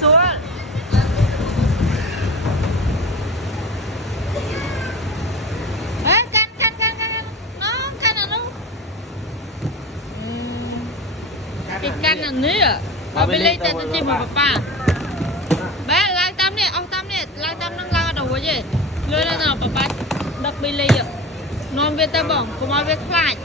xuống cái căn là ní à ở bên đây tên chim một bà bé lai tâm nè ông tâm nè lai tâm đang lao đầu cái gì lưới là nào bà đặc biệt là non việt ta bỏng của mọi việc phải